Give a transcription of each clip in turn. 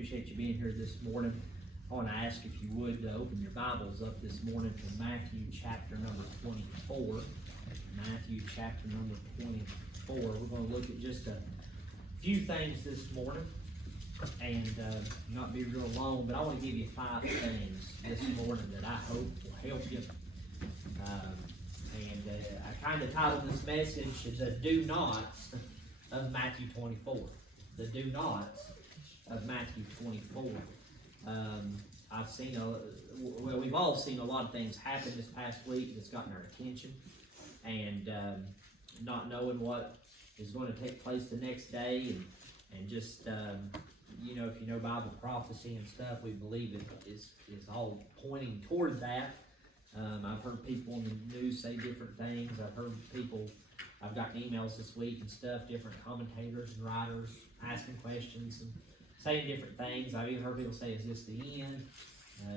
Appreciate you being here this morning. I want to ask if you would open your Bibles up this morning to Matthew chapter number 24. Matthew chapter number 24. We're going to look at just a few things this morning and not be real long, but I want to give you 5 things this morning that I hope will help you. I kind of titled this message the do nots of Matthew 24. The do nots of Matthew 24. We've all seen a lot of things happen this past week that's gotten our attention, and not knowing what is going to take place the next day, and just if you know Bible prophecy and stuff, we believe it is all pointing toward that. I've heard people in the news say different things. I've gotten emails this week and stuff, different commentators and writers asking questions and saying different things. I've even heard people say, is this the end?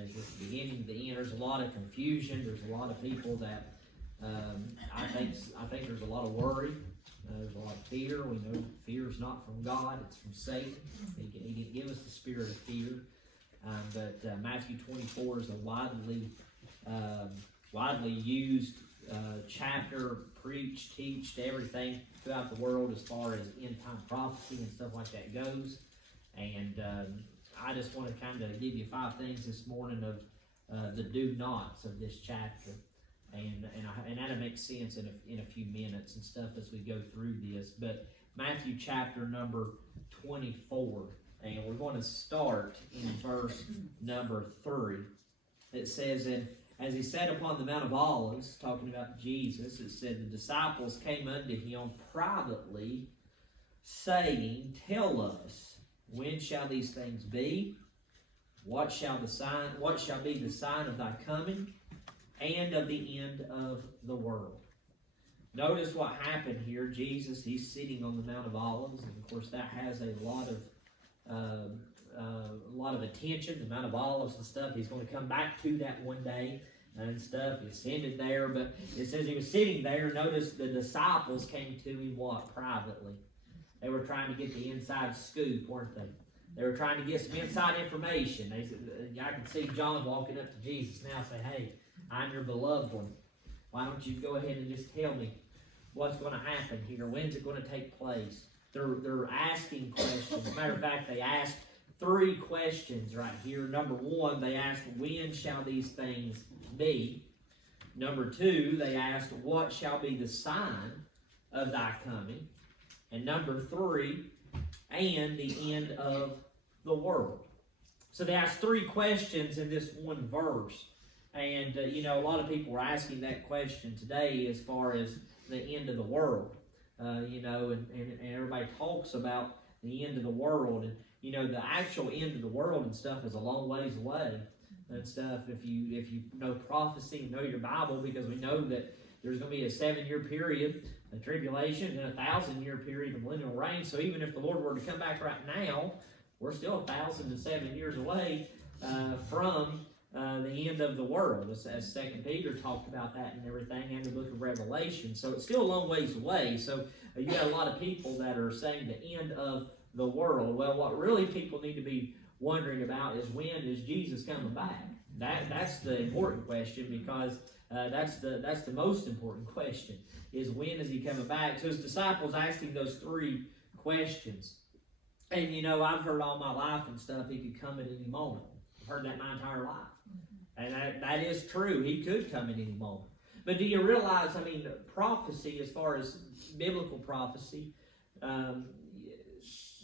Is this the beginning of the end? There's a lot of confusion. There's a lot of people that I think there's a lot of worry. There's a lot of fear. We know fear is not from God. It's from Satan. He didn't give us the spirit of fear. But Matthew 24 is a widely used chapter, preached, teached, everything throughout the world as far as end-time prophecy and stuff like that goes. And I just want to kind of give you 5 things this morning of the do-nots of this chapter. And that'll make sense in a few minutes and stuff as we go through this. But Matthew chapter number 24, and we're going to start in verse number 3. It says, and as he sat upon the Mount of Olives, talking about Jesus, it said, the disciples came unto him privately, saying, tell us, when shall these things be? What shall be the sign of thy coming and of the end of the world? Notice what happened here. Jesus, he's sitting on the Mount of Olives, and of course that has a lot of attention, the Mount of Olives and stuff. He's going to come back to that one day and stuff. He ascended there, but it says he was sitting there. Notice the disciples came to him privately. They were trying to get the inside scoop, weren't they? They were trying to get some inside information. I can see John walking up to Jesus now and say, hey, I'm your beloved one. Why don't you go ahead and just tell me what's going to happen here? When's it going to take place? They're asking questions. As a matter of fact, they asked 3 questions right here. Number 1, they asked, when shall these things be? Number 2, they asked, what shall be the sign of thy coming? And number 3, and the end of the world. So they asked 3 questions in this one verse. And, a lot of people are asking that question today as far as the end of the world. And everybody talks about the end of the world. And, the actual end of the world and stuff is a long ways away and stuff. If you know prophecy and know your Bible, because we know that there's going to be a 7-year period of tribulation and a 1,000-year period of millennial reign. So even if the Lord were to come back right now, we're still 1,007 years away from the end of the world, as 2 Peter talked about that and everything, and the book of Revelation. So it's still a long ways away. So you got a lot of people that are saying the end of the world. Well, what really people need to be wondering about is, when is Jesus coming back? That's the important question, because that's the most important question, is when is he coming back? So his disciples asked him those 3 questions. And I've heard all my life and stuff, he could come at any moment. I've heard that my entire life. And that is true. He could come at any moment. But do you realize, prophecy, as far as biblical prophecy,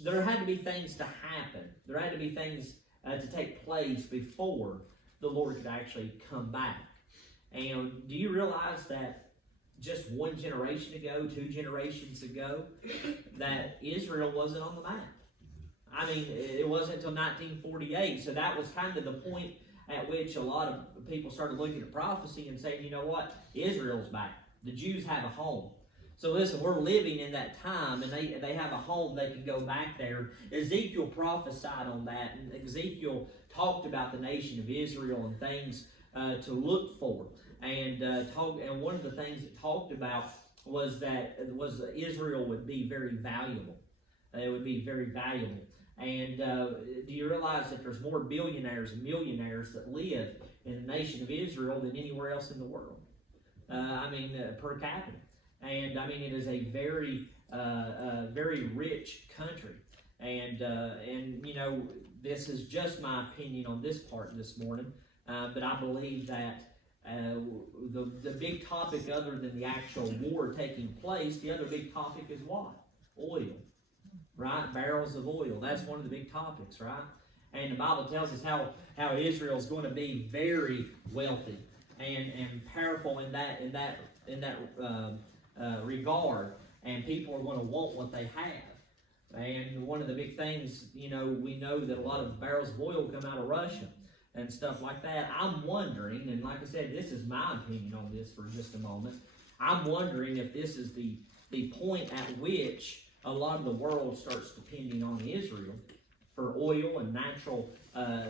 there had to be things to happen. There had to be things to take place before the Lord could actually come back. And do you realize that just 1 generation ago, 2 generations ago, that Israel wasn't on the map? It wasn't until 1948. So that was kind of the point at which a lot of people started looking at prophecy and saying, you know what, Israel's back. The Jews have a home. So listen, we're living in that time, and they have a home. They can go back there. Ezekiel prophesied on that, and Ezekiel talked about the nation of Israel and things to look for. And one of the things it talked about was that Israel would be very valuable. It would be very valuable. And do you realize that there's more billionaires and millionaires that live in the nation of Israel than anywhere else in the world? Per capita. And it is a very, very rich country. And this is just my opinion on this part this morning. But I believe that the big topic, other than the actual war taking place, the other big topic is what? Oil. Right? Barrels of oil. That's one of the big topics, right? And the Bible tells us how Israel is going to be very wealthy and powerful in that regard, and people are going to want what they have. And one of the big things, we know that a lot of barrels of oil come out of Russia and stuff like that. I'm wondering, and like I said, this is my opinion on this for just a moment. I'm wondering if this is the point at which a lot of the world starts depending on Israel for oil and natural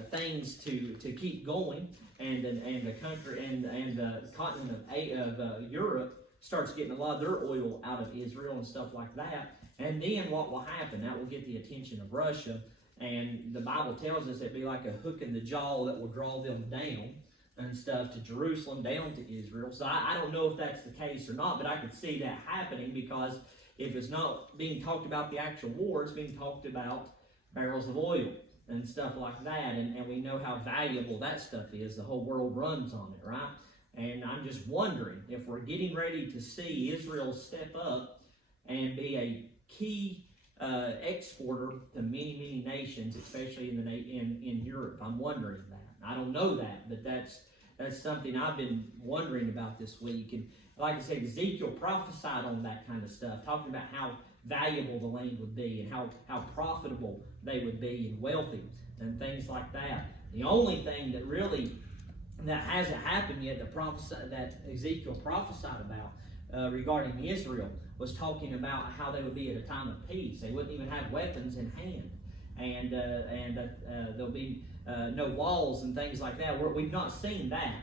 things to keep going, and the country and the continent of Europe starts getting a lot of their oil out of Israel and stuff like that. And then what will happen? That will get the attention of Russia, and the Bible tells us it'd be like a hook in the jaw that will draw them down and stuff to Jerusalem, down to Israel. So I don't know if that's the case or not, but I could see that happening, because if it's not being talked about the actual war, it's being talked about barrels of oil and stuff like that, and we know how valuable that stuff is. The whole world runs on it, right? And I'm just wondering if we're getting ready to see Israel step up and be a key exporter to many, many nations, especially in Europe. I'm wondering that. I don't know that, but that's something I've been wondering about this week. And like I said, Ezekiel prophesied on that kind of stuff, talking about how valuable the land would be and how profitable they would be and wealthy and things like that. The only thing that hasn't happened yet that Ezekiel prophesied about regarding Israel was talking about how they would be at a time of peace. They wouldn't even have weapons in hand, and there'll be no walls and things like that. We've not seen that,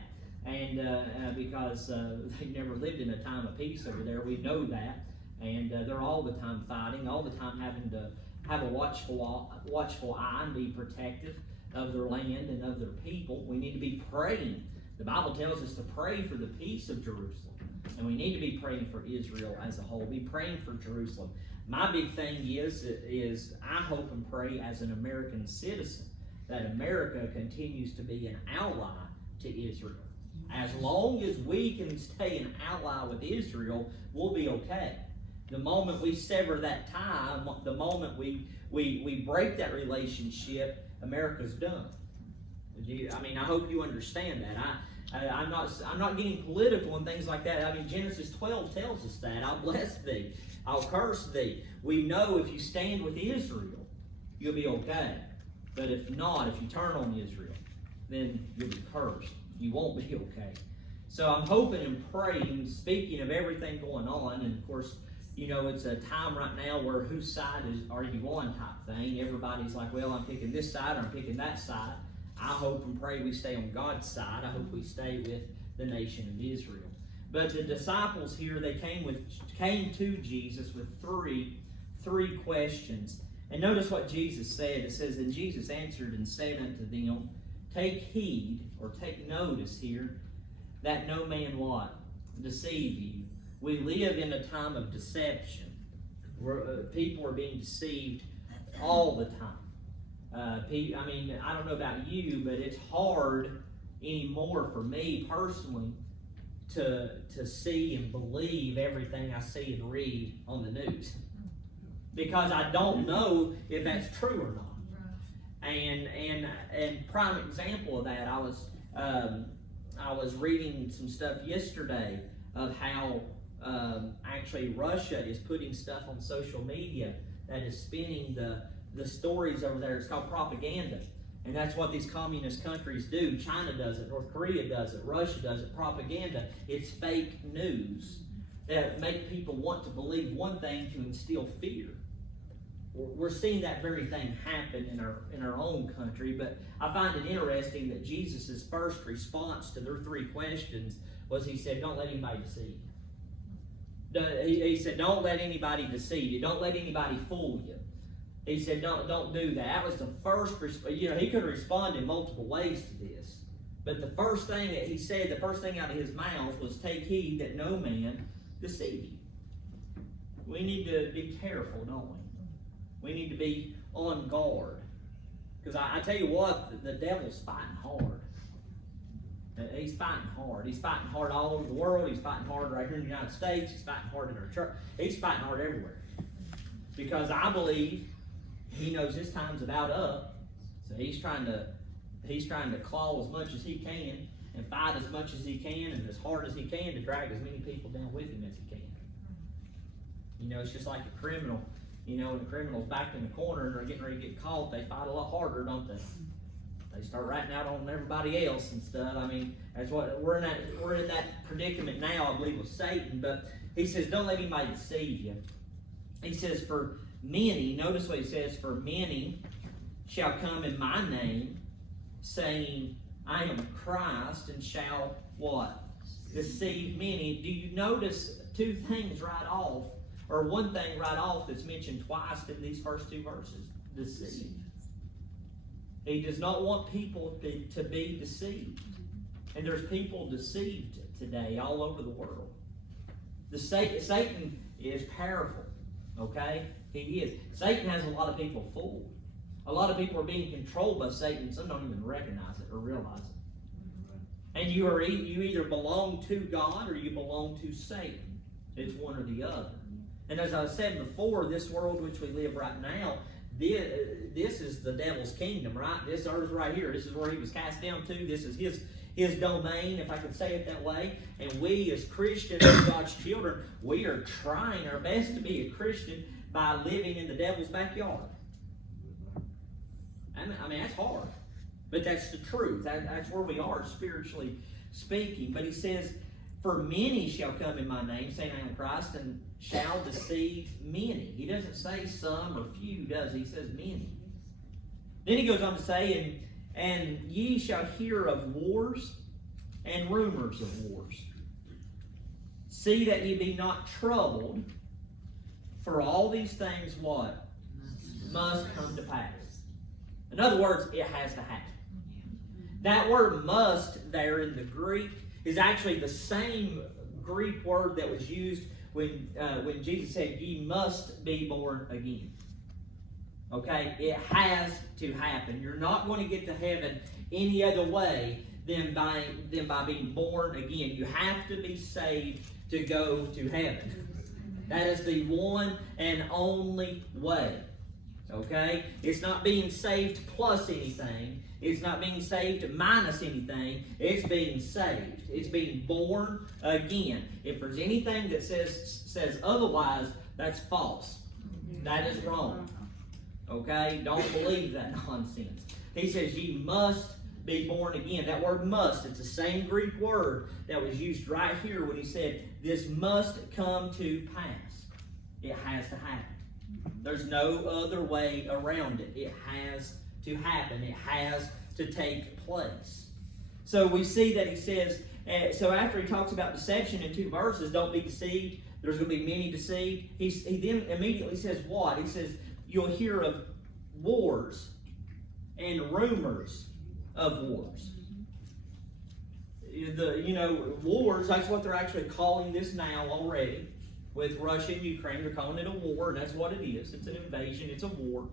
and because they never lived in a time of peace over there, we know that. And they're all the time fighting, all the time having to have a watchful eye and be protective of their land and of their people. We need to be praying. The Bible tells us to pray for the peace of Jerusalem. And we need to be praying for Israel as a whole. Be praying for Jerusalem. My big thing is I hope and pray as an American citizen that America continues to be an ally to Israel. As long as we can stay an ally with Israel, we'll be okay. The moment we sever that tie, the moment we break that relationship, America's done. I hope you understand that. I'm not getting political and things like that. Genesis 12 tells us that. I'll bless thee. I'll curse thee. We know if you stand with Israel, you'll be okay. But if not, if you turn on Israel, then you'll be cursed. You won't be okay. So I'm hoping and praying, speaking of everything going on, and of course, it's a time right now where whose side are you on type thing. Everybody's like, well, I'm picking this side, or I'm picking that side. I hope and pray we stay on God's side. I hope we stay with the nation of Israel. But the disciples here, they came to Jesus with three questions. And notice what Jesus said. It says, and Jesus answered and said unto them, take heed, or take notice here, that no man what? Deceive you. We live in a time of deception, where people are being deceived all the time. I don't know about you, but it's hard anymore for me personally to see and believe everything I see and read on the news, because I don't know if that's true or not. And prime example of that, I was reading some stuff yesterday of how actually Russia is putting stuff on social media that is spinning the stories over there. It's called propaganda. And that's what these communist countries do. China does it, North Korea does it, Russia does it, propaganda. It's fake news that make people want to believe one thing to instill fear. We're seeing that very thing happen in our own country, but I find it interesting that Jesus' first response to their three questions was he said, don't let anybody deceive you. He said, don't let anybody deceive you. Don't let anybody fool you. He said, don't do that. That was the first, he could have responded multiple ways to this. But the first thing that he said, the first thing out of his mouth was, take heed that no man deceive you. We need to be careful, don't we? We need to be on guard. Because I tell you what, the devil's fighting hard. He's fighting hard. He's fighting hard all over the world. He's fighting hard right here in the United States. He's fighting hard in our church. He's fighting hard everywhere. Because I believe he knows his time's about up. So he's trying to claw as much as he can and fight as much as he can and as hard as he can to drag as many people down with him as he can. It's just like a criminal. When the criminal's backed in the corner and they're getting ready to get caught, they fight a lot harder, don't they? They start writing out on everybody else and stuff. That's what we're in that predicament now, I believe, with Satan. But he says, don't let anybody deceive you. He says, for many, notice what he says, for many shall come in my name, saying, I am Christ, and shall what? Deceive many. Do you notice two things right off, or one thing right off that's mentioned twice in these first two verses? Deceive. He does not want people to be deceived. And there's people deceived today all over the world. Satan is powerful, okay? He is. Satan has a lot of people fooled. A lot of people are being controlled by Satan. Some don't even recognize it or realize it. And you either belong to God or you belong to Satan. It's one or the other. And as I said before, this world which we live right now, this is the devil's kingdom, right? This earth right here. This is where he was cast down to. This is his domain, if I could say it that way. And we as Christians, as God's children, we are trying our best to be a Christian by living in the devil's backyard. That's hard. But that's the truth. That's where we are, spiritually speaking. But he says, for many shall come in my name, saying I am Christ, and shall deceive many. He doesn't say some or few, does he? He says many. Then he goes on to say, and ye shall hear of wars and rumors of wars. See that ye be not troubled, for all these things what? Must come to pass. In other words, it has to happen. That word must there in the Greek is actually the same Greek word that was used when Jesus said, ye must be born again. Okay? It has to happen. You're not going to get to heaven any other way than by being born again. You have to be saved to go to heaven. That is the one and only way. Okay? It's not being saved plus anything. It's not being saved minus anything. It's being saved. It's being born again. If there's anything that says otherwise, that's false. That is wrong. Okay? Don't believe that nonsense. He says ye must be born again. That word must, it's the same Greek word that was used right here when he said this must come to pass. It has to happen. There's no other way around it. It has to happen. It has to take place. So we see that he says, so after he talks about deception in 2 verses, don't be deceived, there's going to be many deceived, he then immediately says what? He says, you'll hear of wars and rumors of wars. Wars, that's what they're actually calling this now already. With Russia and Ukraine, they're calling it a war, and that's what it is. It's an invasion. It's a war.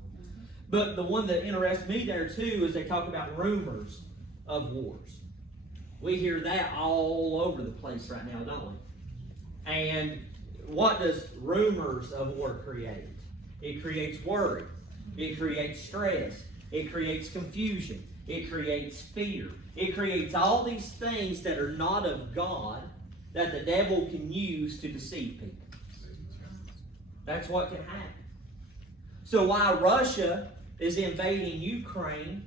But the one that interests me there, too, is they talk about rumors of wars. We hear that all over the place right now, don't we? And what does rumors of war create? It creates worry. It creates stress. It creates confusion. It creates fear. It creates all these things that are not of God that the devil can use to deceive people. That's what can happen. So while Russia is invading Ukraine,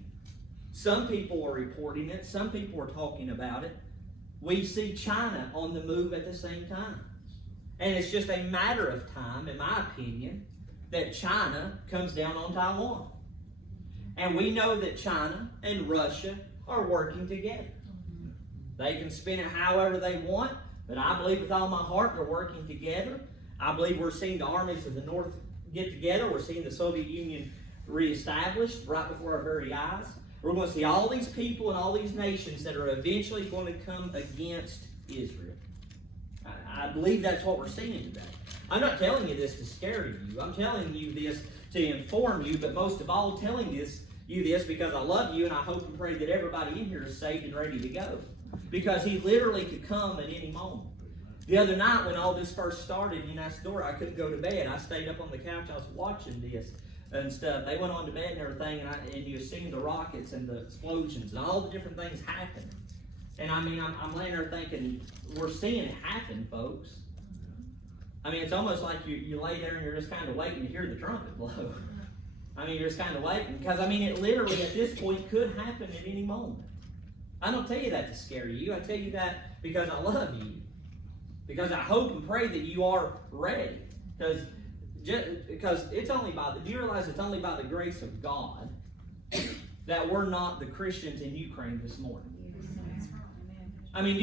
some people are reporting it, some people are talking about it. We see China on the move at the same time. And it's just a matter of time, in my opinion, that China comes down on Taiwan. And we know that China and Russia are working together. They can spin it however they want, but I believe with all my heart they're working together. I believe we're seeing the armies of the North get together. We're seeing the Soviet Union reestablished right before our very eyes. We're going to see all these people and all these nations that are eventually going to come against Israel. I believe that's what we're seeing today. I'm not telling you this to scare you. I'm telling you this to inform you, but most of all telling you this because I love you and I hope and pray that everybody in here is saved and ready to go. Because he literally could come at any moment. The other night when all this first started in that store, I couldn't go to bed. I stayed up on the couch. I was watching this and stuff. They went on to bed and everything, and you were seeing the rockets and the explosions and all the different things happening. And I mean, I'm laying there thinking, we're seeing it happen, folks. I mean, it's almost like you lay there and you're just kind of waiting to hear the trumpet blow. I mean, you're just kind of waiting. Because, I mean, it literally at this point could happen at any moment. I don't tell you that to scare you. I tell you that because I love you. Because I hope and pray that you are ready. Because it's only do you realize it's only by the grace of God that we're not the Christians in Ukraine this morning? I mean,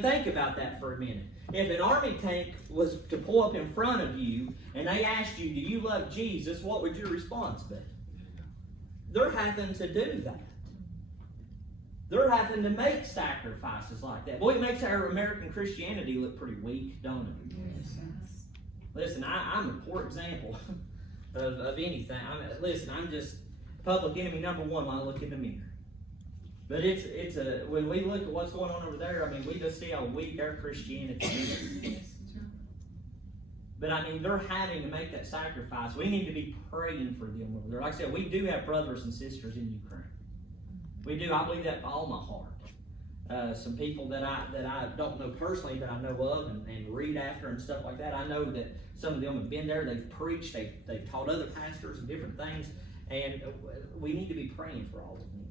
think about that for a minute. If an army tank was to pull up in front of you and they asked you, do you love Jesus, what would your response be? They're having to do that. They're having to make sacrifices like that. Boy, it makes our American Christianity look pretty weak, don't it? Yes. Listen, I'm a poor example of anything. I'm just public enemy number one when I look in the mirror. But when we look at what's going on over there, I mean, we just see how weak our Christianity is. But I mean, they're having to make that sacrifice. We need to be praying for them over there. Like I said, we do have brothers and sisters in Ukraine. We do. I believe that with all my heart. Some people that I don't know personally, but I know of and read after and stuff like that. I know that some of them have been there. They've preached. They've taught other pastors and different things. And we need to be praying for all of them.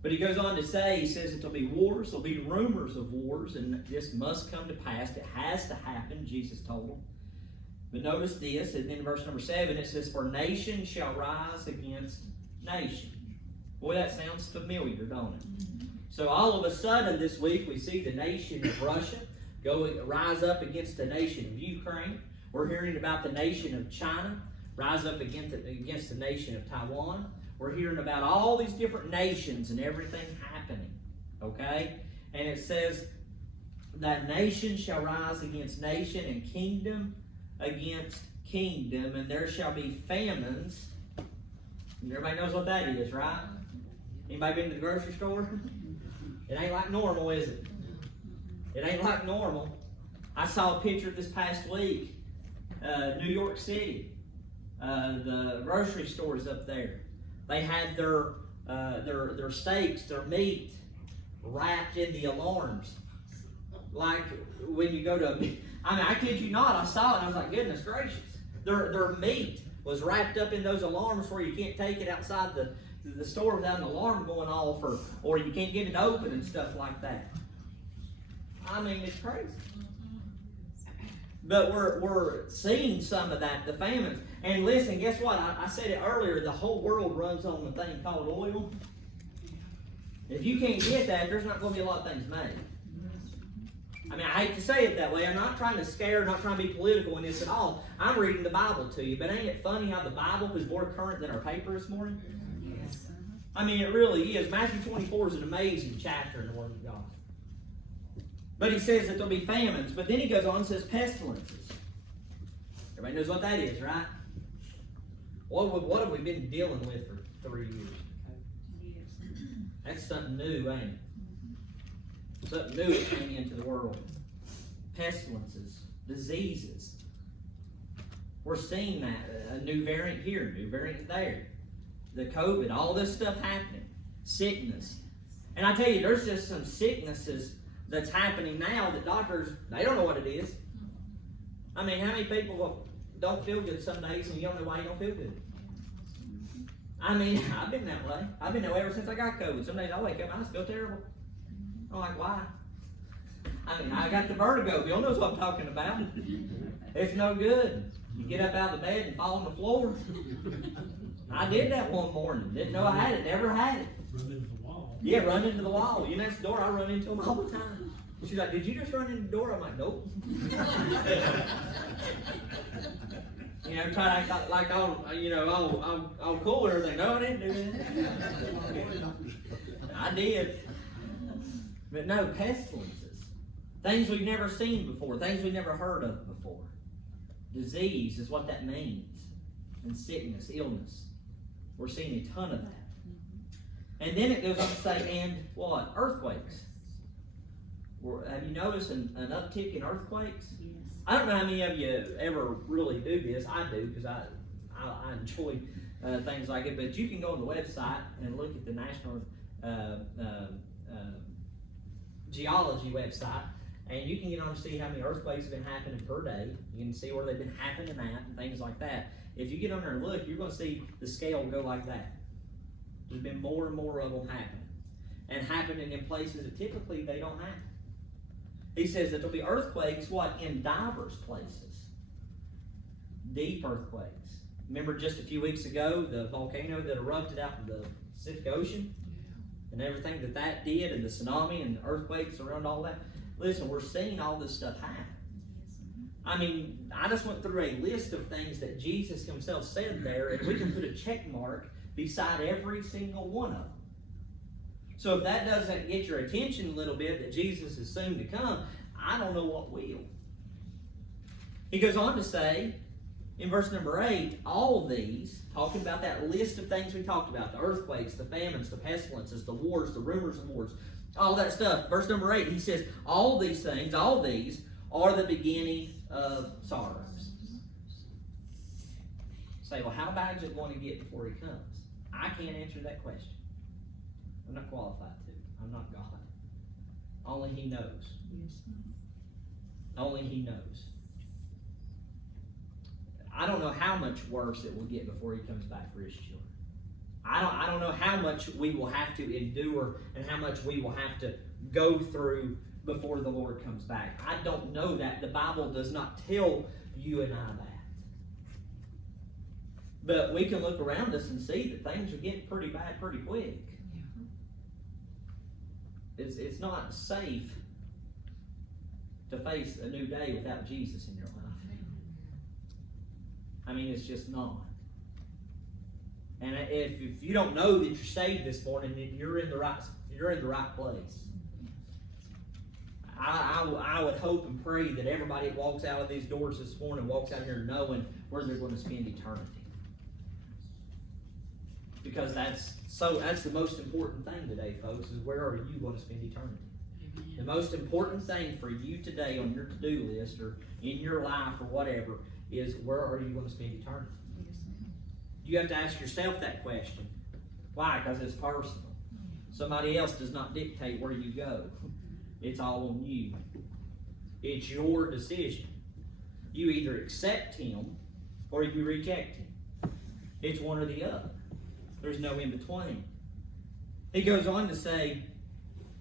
But he goes on to say, he says that there'll be wars, there'll be rumors of wars, and this must come to pass. It has to happen, Jesus told them. But notice this, and in verse number 7, it says, for nation shall rise against nation. Boy, that sounds familiar, don't it? So all of a sudden this week, we see the nation of Russia rise up against the nation of Ukraine. We're hearing about the nation of China rise up against the nation of Taiwan. We're hearing about all these different nations and everything happening, okay? And it says that nation shall rise against nation and kingdom against kingdom, and there shall be famines. And everybody knows what that is, right? Anybody been to the grocery store? It ain't like normal, is it? It ain't like normal. I saw a picture this past week. New York City. The grocery stores up there. They had their steaks, their meat, wrapped in the alarms. Like when you go to, I kid you not, I saw it and I was like, goodness gracious. Their meat was wrapped up in those alarms where you can't take it outside the store without an alarm going off, or you can't get it open and stuff like that. I mean, it's crazy. But we're seeing some of that, the famines. And listen, guess what? I said it earlier, the whole world runs on the thing called oil. If you can't get that, there's not going to be a lot of things made. I mean, I hate to say it that way. I'm not trying to scare, not trying to be political in this at all. I'm reading the Bible to you. But ain't it funny how the Bible is more current than our paper this morning? Yes. I mean, it really is. Matthew 24 is an amazing chapter in the Word of God. But he says that there'll be famines. But then he goes on and says pestilences. Everybody knows what that is, right? What have we been dealing with for 3 years? That's something new, ain't it? Something new that came into the world. Pestilences, diseases. We're seeing that. A new variant here, a new variant there. The COVID, all this stuff happening. Sickness. And I tell you, there's just some sicknesses that's happening now that doctors, they don't know what it is. I mean, how many people don't feel good some days and you don't know why you don't feel good? I mean, I've been that way. I've been that way ever since I got COVID. Some days I wake up and I just feel terrible. I'm like, why? I mean, I got the vertigo. Bill knows what I'm talking about. It's no good. You get up out of the bed and fall on the floor. I did that one morning. Didn't know I had it. Never had it. Run into the wall. Yeah, run into the wall. You know, next door, I run into them all the time. She's like, did you just run into the door? I'm like, nope. You know, try to act like all cool and everything. No, I didn't do that. I did. But no, pestilences. Things we've never seen before. Things we've never heard of before. Disease is what that means. And sickness, illness. We're seeing a ton of that. And then it goes on to say, and what? Earthquakes. Have you noticed an uptick in earthquakes? Yes. I don't know how many of you ever really do this. I do, because I enjoy things like it. But you can go on the website and look at the National Geology website, and you can get on to see how many earthquakes have been happening per day. You can see where they've been happening at and things like that. If you get on there and look, you're going to see the scale go like that. There's been more and more of them happening. And happening in places that typically they don't happen. He says that there'll be earthquakes, what? In divers places. Deep earthquakes. Remember just a few weeks ago, the volcano that erupted out in the Pacific Ocean? And everything that did, and the tsunami and the earthquakes around all that. Listen, we're seeing all this stuff happen. I mean, I just went through a list of things that Jesus himself said there, and we can put a check mark beside every single one of them. So if that doesn't get your attention a little bit, that Jesus is soon to come, I don't know what will. He goes on to say, in verse number 8, all these, talking about that list of things we talked about, the earthquakes, the famines, the pestilences, the wars, the rumors of wars, all that stuff. Verse number 8, he says, all these things, all these, are the beginning of sorrows. Say, well, how bad is it going to get before he comes? I can't answer that question. I'm not qualified to. I'm not God. Only he knows. Yes. Only he knows. I don't know how much worse it will get before he comes back for his children. I don't know how much we will have to endure and how much we will have to go through before the Lord comes back. I don't know that. The Bible does not tell you and I that. But we can look around us and see that things are getting pretty bad pretty quick. It's not safe to face a new day without Jesus in your life. I mean, it's just not. And if you don't know that you're saved this morning, then you're in the right place. I would hope and pray that everybody that walks out of these doors this morning walks out here knowing where they're going to spend eternity. Because that's the most important thing today, folks, is where are you going to spend eternity? Amen. The most important thing for you today on your to-do list or in your life or whatever is where are you going to spend eternity? Yes. You have to ask yourself that question. Why? Because it's personal. Somebody else does not dictate where you go. It's all on you. It's your decision. You either accept him or you reject him. It's one or the other. There's no in between. He goes on to say,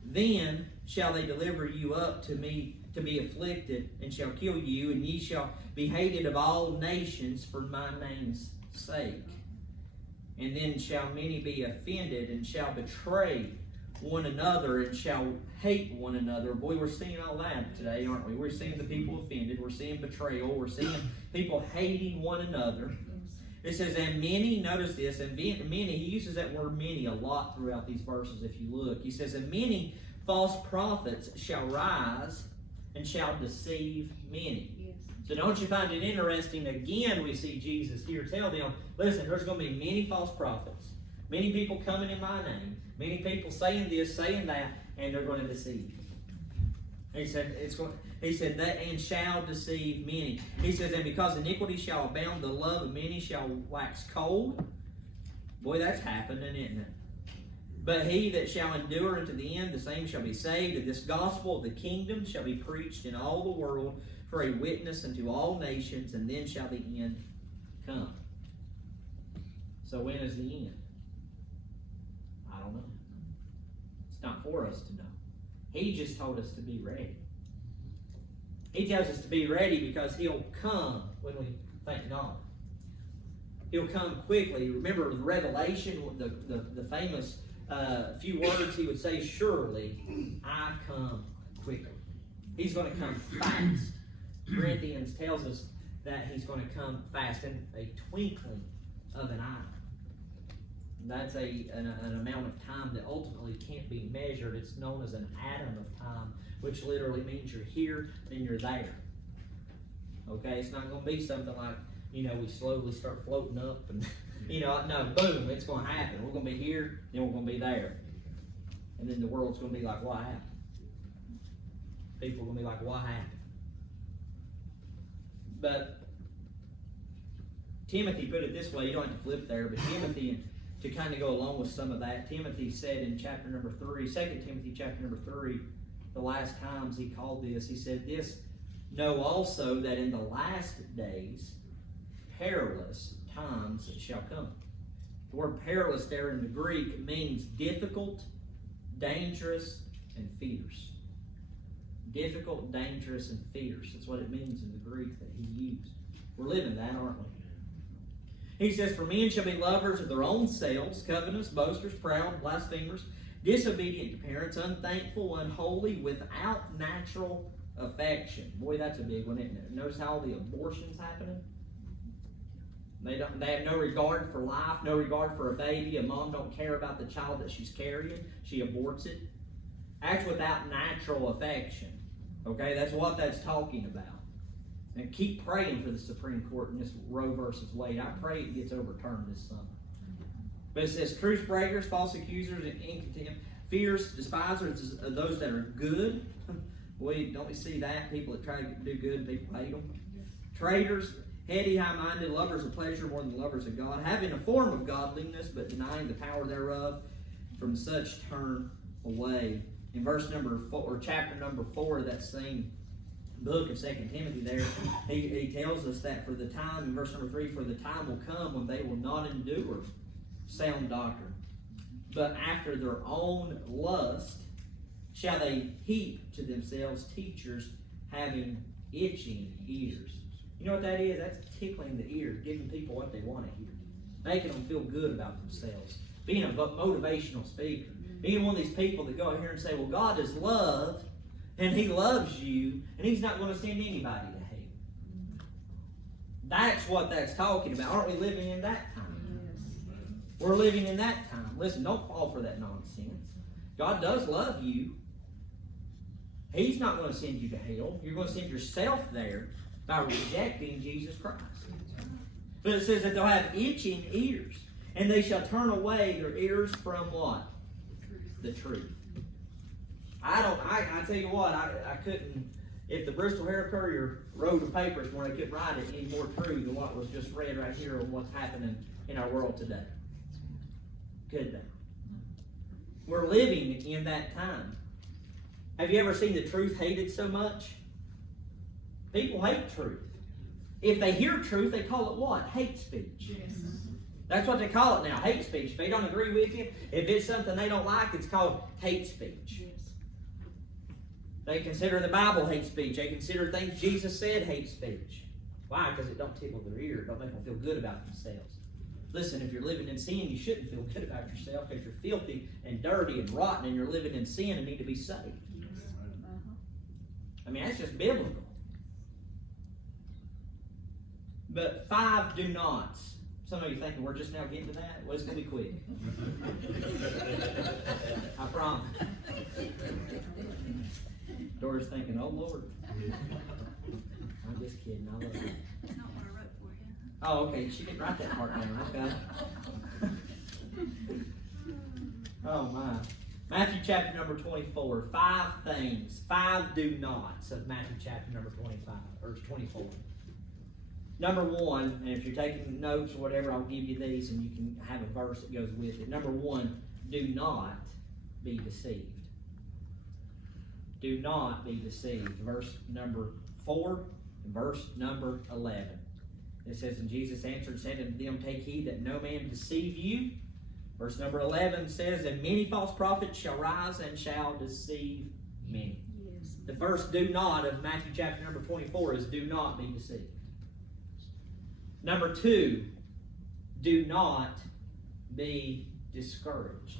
then shall they deliver you up to me to be afflicted, and shall kill you, and ye shall be hated of all nations for my name's sake. And then shall many be offended, and shall betray one another, and shall hate one another. Boy, we're seeing all that today, aren't we? We're seeing the people offended. We're seeing betrayal. We're seeing people hating one another. It says, and many, notice this, and many, he uses that word many a lot throughout these verses if you look. He says, and many false prophets shall rise and shall deceive many. Yes. So don't you find it interesting? Again, we see Jesus here tell them, listen, there's going to be many false prophets. Many people coming in my name. Many people saying this, saying that, and they're going to deceive you. He said that and shall deceive many. He says, and because iniquity shall abound, the love of many shall wax cold. Boy, that's happening, isn't it? But he that shall endure unto the end, the same shall be saved. And this gospel of the kingdom shall be preached in all the world for a witness unto all nations, and then shall the end come. So when is the end? I don't know. It's not for us to know. He just told us to be ready. He tells us to be ready because he'll come when we think not. He'll come quickly. Remember the Revelation, the famous few words he would say, surely I come quickly. He's going to come fast. Corinthians tells us that he's going to come fast in a twinkling of an eye. That's an amount of time that ultimately can't be measured. It's known as an atom of time, which literally means you're here, then you're there. Okay, it's not going to be something like, we slowly start floating up and, no, boom, it's going to happen. We're going to be here, then we're going to be there. And then the world's going to be like, what happened? People are going to be like, what happened? But Timothy put it this way, you don't have to flip there, but Timothy, to kind of go along with some of that, Timothy said in chapter number 3, 2 Timothy chapter number 3, the last times he called this, he said this, know also that in the last days perilous times shall come. The word perilous there in the Greek means difficult, dangerous, and fierce. Difficult, dangerous, and fierce. That's what it means in the Greek that he used. We're living that, aren't we? He says, for men shall be lovers of their own selves, covetous, boasters, proud, blasphemers, disobedient to parents, unthankful, unholy, without natural affection. Boy, that's a big one, isn't it? Notice how all the abortions happening? They have no regard for life, no regard for a baby. A mom don't care about the child that she's carrying. She aborts it. Acts without natural affection. Okay, that's what that's talking about. And keep praying for the Supreme Court in this Roe versus Wade. I pray it gets overturned this summer. But it says, truce breakers, false accusers, and incontempt, fierce, despisers of those that are good. Boy, don't we see that? People that try to do good, people hate them. Traitors, heady, high-minded, lovers of pleasure more than lovers of God, having a form of godliness, but denying the power thereof. From such turn away. In verse number 4, or chapter number 4 of that same book of 2 Timothy there, he tells us that for the time, in verse number 3, for the time will come when they will not endure sound doctrine, but after their own lust shall they heap to themselves teachers having itching ears. You know what that is? That's tickling the ear, giving people what they want to hear, making them feel good about themselves, being a motivational speaker, being one of these people that go out here and say, well, God is love, and He loves you, and He's not going to send anybody to hell. That's what that's talking about. Aren't we living in that time? Yes. We're living in that time. Listen, don't fall for that nonsense. God does love you. He's not going to send you to hell. You're going to send yourself there by rejecting Jesus Christ. But it says that they'll have itching ears, and they shall turn away their ears from what? The truth. I tell you what, I couldn't, if the Bristol Herald Courier wrote a paper this morning, I couldn't write it any more true than what was just read right here on what's happening in our world today. Could they? We're living in that time. Have you ever seen the truth hated so much? People hate truth. If they hear truth, they call it what? Hate speech. Yes. That's what they call it now, hate speech. If they don't agree with you, if it's something they don't like, it's called hate speech. Yes. They consider the Bible hate speech. They consider things Jesus said hate speech. Why? Because it don't tickle their ear. It don't make them feel good about themselves. Listen, if you're living in sin, you shouldn't feel good about yourself because you're filthy and dirty and rotten and you're living in sin and need to be saved. I mean, that's just biblical. But 5 do nots. Some of you thinking we're just now getting to that? Well, it's going to be quick. I promise. Dora's thinking, oh, Lord. I'm just kidding. I love you. That's not what I wrote for you. Oh, okay. She didn't write that part down. Okay. Oh, my. Matthew chapter number 24. 5 things. 5 do nots of Matthew chapter number 25. Or 24. Number 1, and if you're taking notes or whatever, I'll give you these and you can have a verse that goes with it. Number 1, do not be deceived. Do not be deceived. Verse number 4 and verse number 11. It says, and Jesus answered and said unto them, take heed that no man deceive you. Verse number 11 says, and many false prophets shall rise and shall deceive many. Yes. The first do not of Matthew chapter number 24 is do not be deceived. Number 2, do not be discouraged.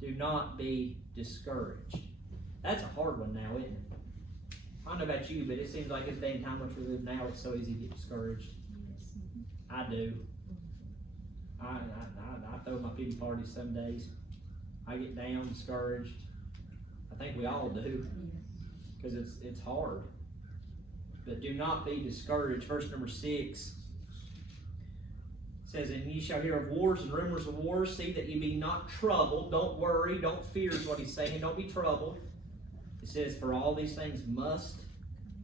Do not be discouraged. That's a hard one now, isn't it? I don't know about you, but it seems like this day and time which we live now, it's so easy to get discouraged. I do. I throw my pity parties some days. I get down, discouraged. I think we all do, because it's hard. But do not be discouraged. Verse number 6 says, "And ye shall hear of wars and rumors of wars. See that ye be not troubled." Don't worry, don't fear is what he's saying. Don't be troubled. It says, "For all these things must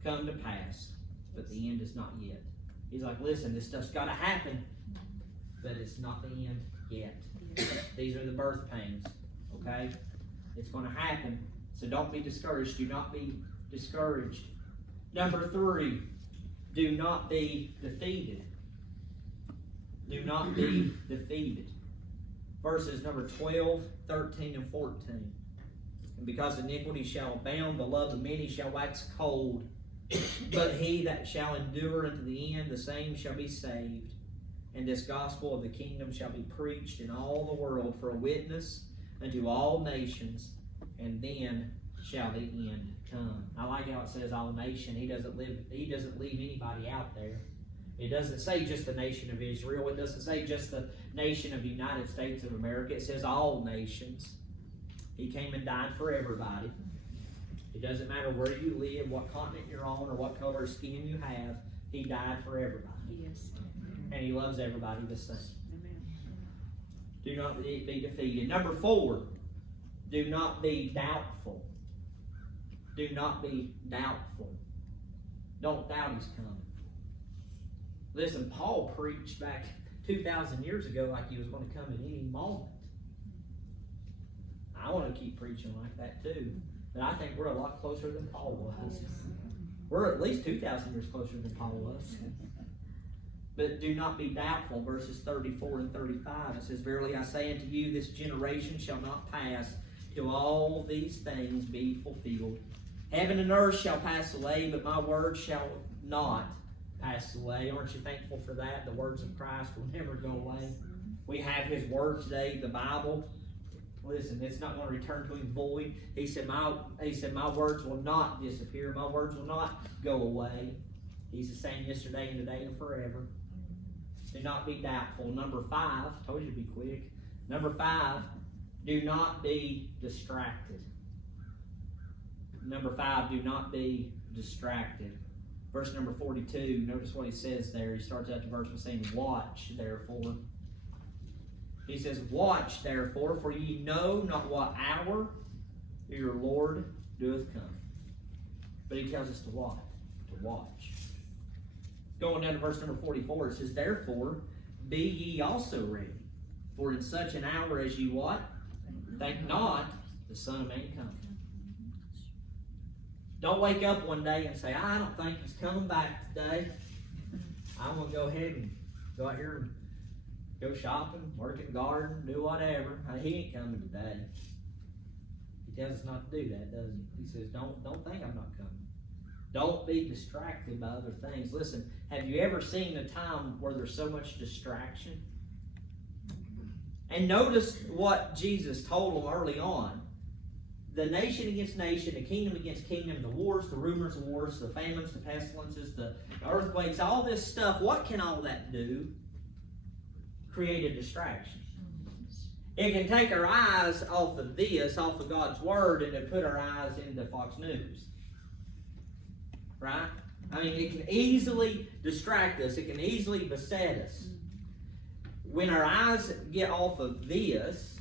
come to pass, but the end is not yet." He's like, listen, this stuff's got to happen, but it's not the end yet. These are the birth pains, okay? It's going to happen, so don't be discouraged. Do not be discouraged. Number 3, do not be defeated. Do not be defeated. Verses number 12, 13, and 14. "And because iniquity shall abound, the love of many shall wax cold. But he that shall endure unto the end, the same shall be saved. And this gospel of the kingdom shall be preached in all the world for a witness unto all nations, and then shall the end come." I like how it says all nation. He doesn't leave anybody out there. It doesn't say just the nation of Israel. It doesn't say just the nation of the United States of America. It says all nations. He came and died for everybody. It doesn't matter where you live, what continent you're on, or what color of skin you have. He died for everybody. Yes. And he loves everybody the same. Do not be defeated. Number 4, do not be doubtful. Do not be doubtful. Don't doubt he's coming. Listen, Paul preached back 2,000 years ago like he was going to come at any moment. I want to keep preaching like that too. But I think we're a lot closer than Paul was. We're at least 2,000 years closer than Paul was. But do not be doubtful. Verses 34 and 35. It says, "Verily I say unto you, this generation shall not pass till all these things be fulfilled. Heaven and earth shall pass away, but my word shall not pass away." Aren't you thankful for that? The words of Christ will never go away. We have his word today, the Bible. Listen, it's not going to return to him void. He said, my words will not disappear. My words will not go away. He's the same yesterday and today and forever. Do not be doubtful. Number 5, told you to be quick. Number 5, do not be distracted. Number 5, do not be distracted. Verse number 42, notice what he says there. He starts out the verse with saying, "Watch, therefore." He says, "Watch, therefore, for ye know not what hour your Lord doeth come." But he tells us to what? To watch. Going down to verse number 44, it says, "Therefore be ye also ready, for in such an hour as ye what? Think not the Son of Man coming." Don't wake up one day and say, "I don't think he's coming back today. I'm going to go ahead and go out here and go shopping, work in the garden, do whatever. He ain't coming today." He tells us not to do that, doesn't he? He says, don't think I'm not coming. Don't be distracted by other things. Listen, have you ever seen a time where there's so much distraction? And notice what Jesus told them early on. The nation against nation, the kingdom against kingdom, the wars, the rumors of wars, the famines, the pestilences, the earthquakes, all this stuff, what can all that do? Create a distraction. It can take our eyes off of this, off of God's Word, and it put our eyes into Fox News. Right? I mean, it can easily distract us. It can easily beset us. When our eyes get off of this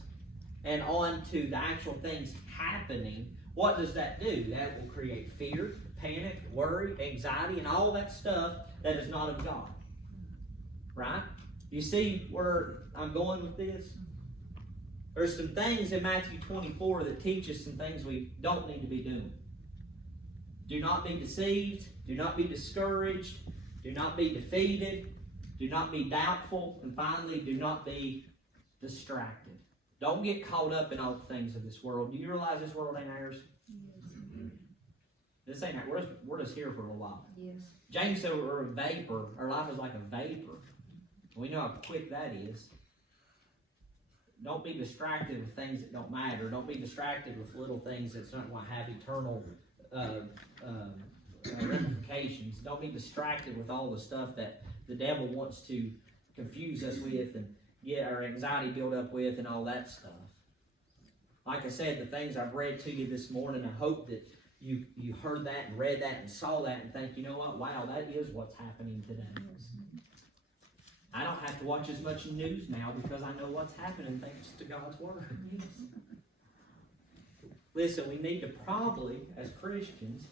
and onto the actual things happening, what does that do? That will create fear, panic, worry, anxiety, and all that stuff that is not of God. Right? You see where I'm going with this? There's some things in Matthew 24 that teach us some things we don't need to be doing. Do not be deceived. Do not be discouraged. Do not be defeated. Do not be doubtful. And finally, do not be distracted. Don't get caught up in all the things of this world. Do you realize this world ain't ours? Yes. This ain't ours. We're just here for a little while. Yes. James said we're a vapor. Our life is like a vapor. We know how quick that is. Don't be distracted with things that don't matter. Don't be distracted with little things that's not going to have eternal ramifications. Don't be distracted with all the stuff that the devil wants to confuse us with and get our anxiety built up with and all that stuff. Like I said, the things I've read to you this morning, I hope that you heard that and read that and saw that and think, you know what, wow, that is what's happening today. I don't have to watch as much news now because I know what's happening thanks to God's Word. Listen, we need to probably, as Christians,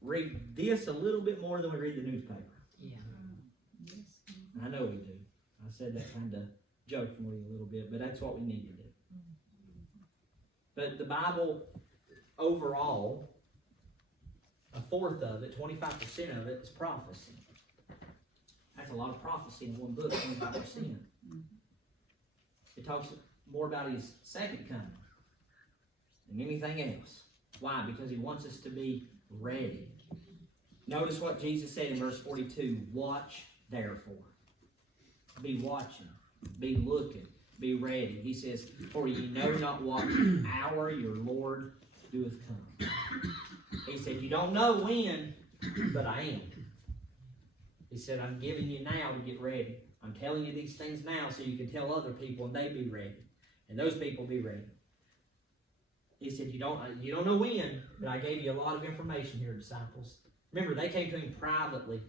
read this a little bit more than we read the newspaper. Yeah. I know we do. I said that kind of jokingly a little bit, but that's what we need to do. But the Bible, overall, a fourth of it, 25% of it, is prophecy. That's a lot of prophecy in one book, 25%. It talks more about his second coming than anything else. Why? Because he wants us to be ready. Notice what Jesus said in verse 42. Watch, therefore. Be watching. Be looking. Be ready. He says, for ye know not what hour your Lord doeth come. He said, you don't know when, but I am. He said, I'm giving you now to get ready. I'm telling you these things now so you can tell other people and they be ready. And those people be ready. He said, you don't know when, but I gave you a lot of information here, disciples. Remember, they came to him privately.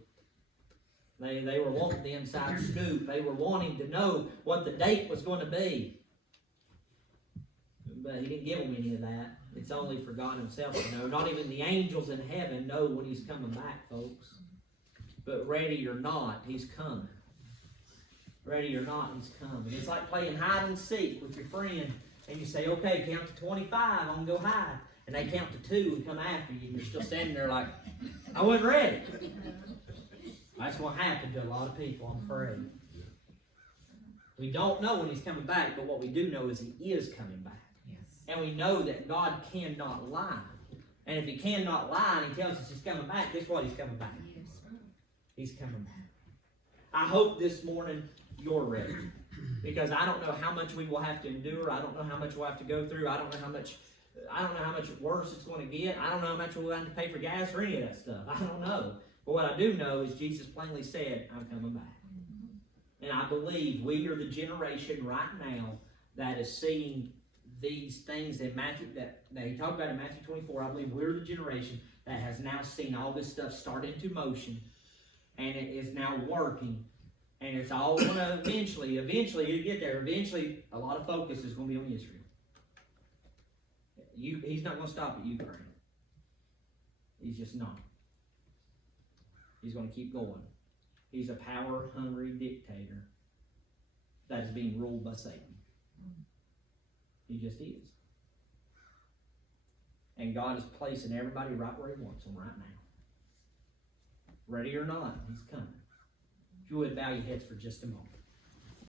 They were wanting the inside scoop. They were wanting to know what the date was going to be. But he didn't give them any of that. It's only for God himself to know. Not even the angels in heaven know when he's coming back, folks. But ready or not, he's coming. Ready or not, he's coming. It's like playing hide and seek with your friend. And you say, okay, count to 25, I'm going to go hide. And they count to 2 and come after you. And you're still standing there like, I wasn't ready. That's what happened to a lot of people, I'm afraid. We don't know when he's coming back, but what we do know is he is coming back. Yes. And we know that God cannot lie. And if he cannot lie and he tells us he's coming back, guess what? He's coming back. He's coming back. I hope this morning you're ready. Because I don't know how much we will have to endure. I don't know how much we'll have to go through. I don't know how much worse it's going to get. I don't know how much we'll have to pay for gas or any of that stuff. I don't know. But what I do know is Jesus plainly said, I'm coming back. And I believe we are the generation right now that is seeing these things in Matthew that he talked about in Matthew 24. I believe we're the generation that has now seen all this stuff start into motion. And it is now working. And it's all going to eventually you get there. Eventually, a lot of focus is going to be on Israel. He's not going to stop at Ukraine. He's just not. He's going to keep going. He's a power-hungry dictator that is being ruled by Satan. He just is. And God is placing everybody right where he wants them right now. Ready or not, he's coming. If you would bow your heads for just a moment.